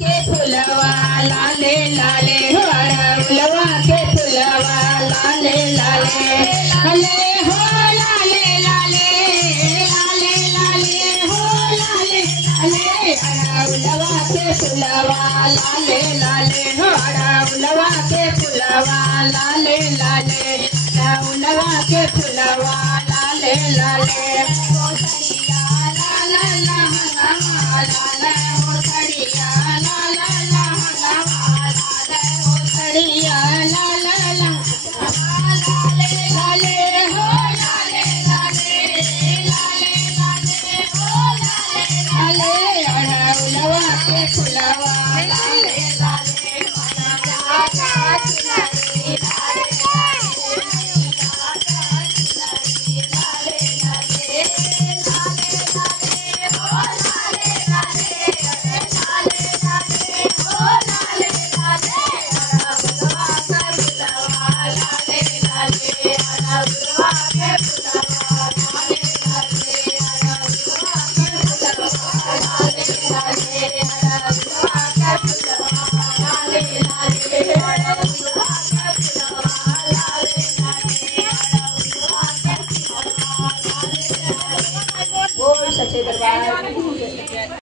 के फुलवा लाले लाले हो अड़हुलवा के फुलवा लाले लाले लाले हो लाले लाले लाले लाले हो लाले लाले अड़हुलवा के फुलवा लाले लाले हो अड़हुलवा के फुलवा लाले लाले अड़हुलवा के फुलवा लाले लाले हो सड़िया ला ला ला ला ला हो सड़िया ला ला ला ला हो सड़िया ला ला ला लाले लाले हो लाले लाले लाले लाले हो लाले लाले अड़हुलवा के फुलवा लाले लाले